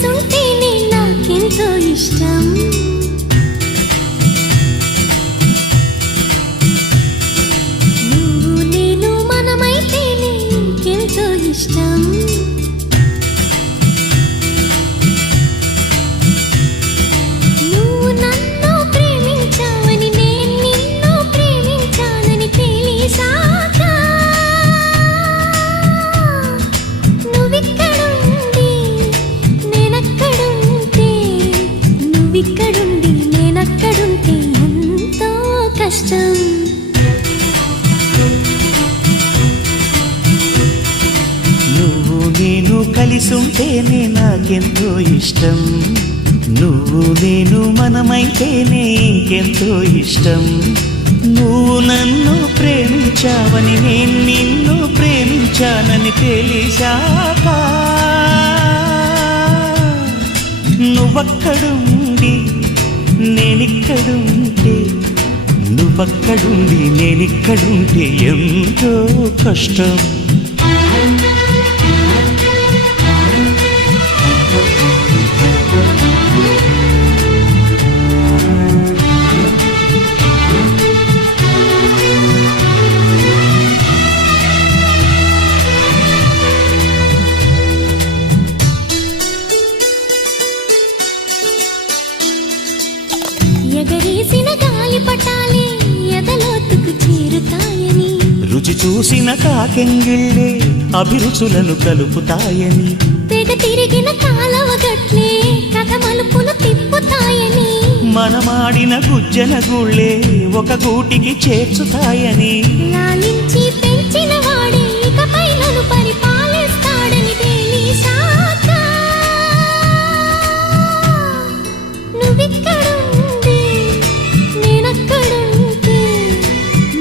కలిసుంటేనే నాకెంతో ఇష్టం. నువ్వు నేను మనమైతేనే ఇంకెంతో ఇష్టం. నువ్వు నన్ను ప్రేమించావని నేను నిన్ను ప్రేమించానని తెలిసాక నువ్విక్కడుండి నేనక్కడుంటే నువ్విక్కడుండి నేనక్కడుంటే ఎంతో కష్టం. నువ్వు నేను కలిసుంటేనే నాకెంతో ఇష్టం. నువ్వు నేను మనమైతేనే ఇంకెంతో ఇష్టం. నువ్వు నన్ను ప్రేమించావని నేను నిన్ను ప్రేమించానని తెలిసాక నువ్వక్కడుండి నేనిక్కడుంటే నువ్వక్కడుండి నేనిక్కడుంటే ఎంతో కష్టం. ఎగరేసిన గాలిపటాలే ఎదలోతుకు చేరుతాయని, రుచి చూసిన కాకెంగిళ్ళే అభిరుచులను కలుపుతాయని, తెగ తిరిగిన కాలవ గట్లే కథ మలుపులు తిప్పుతాయని, మనమాడిన గుజ్జన గుళ్ళే ఒక గూటికి చేర్చుతాయని, లాలించి పెంచిన వాడే ఇకపై నన్ను పరిపాలిస్తాడని తెలిసాక నువ్విక్కడుండి నేనక్కడుంటే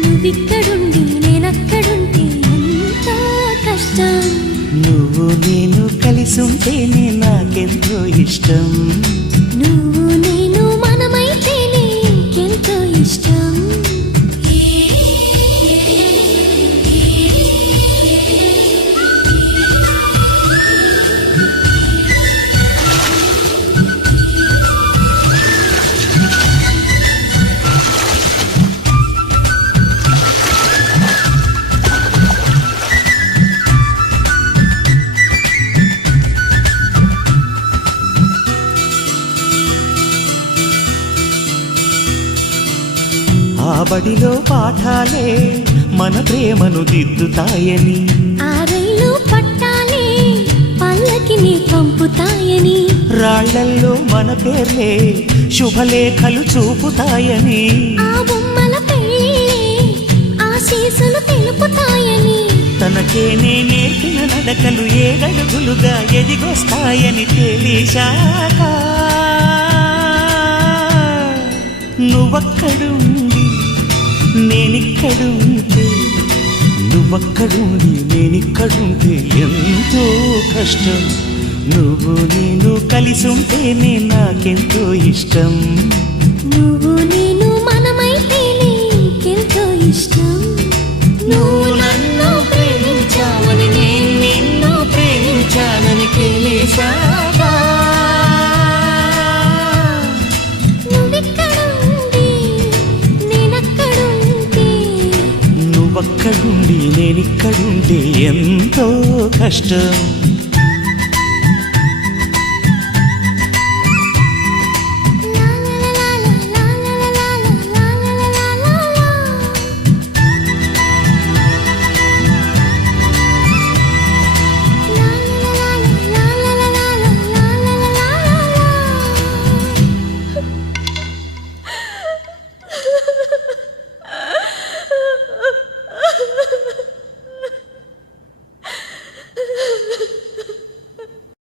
నువ్విక్కడుండి నేనక్కడుంటే ఎంతో కష్టం. నువ్వు నేను కలిసుంటేనే నాకెంతో ఇష్టం. నువ్వు నేను మనమైతేనే ఇంకెంతో ఇష్టం. ఆ బడిలో పాఠాలే మన ప్రేమను దిద్దుతాయని, ఆ రైలు పట్టాలే పల్లకిని పంపుతాయని, రాళ్లల్లో మన పేర్లే శుభలేఖలు చూపుతాయని, ఆ బొమ్మల పెళ్ళిళ్ళే ఆశీస్సులు తెలుపుతాయని, తనకేనే నేర్పిన నడకలు ఏడడుగులుగా ఎదిగొస్తాయని తెలిసాక నువ్వక్కడుండి నేనిక్కడుంటే నువ్వక్కడుండి నేనిక్కడుంటే ఎంతో కష్టం. నువ్వు నేను కలిసుంటేనే నాకెంతో ఇష్టం. నువ్వు నేను మనమైతేనే ఇంకెంతో ఇష్టం. నువ్వు నన్ను ప్రేమించావని నేను నిన్ను ప్రేమించానని తెలిసాక నువ్విక్కడుండి నేనక్కడుంటే నువ్వక్కడుండి నేనిక్కడుంటే ఎంతో కష్టం.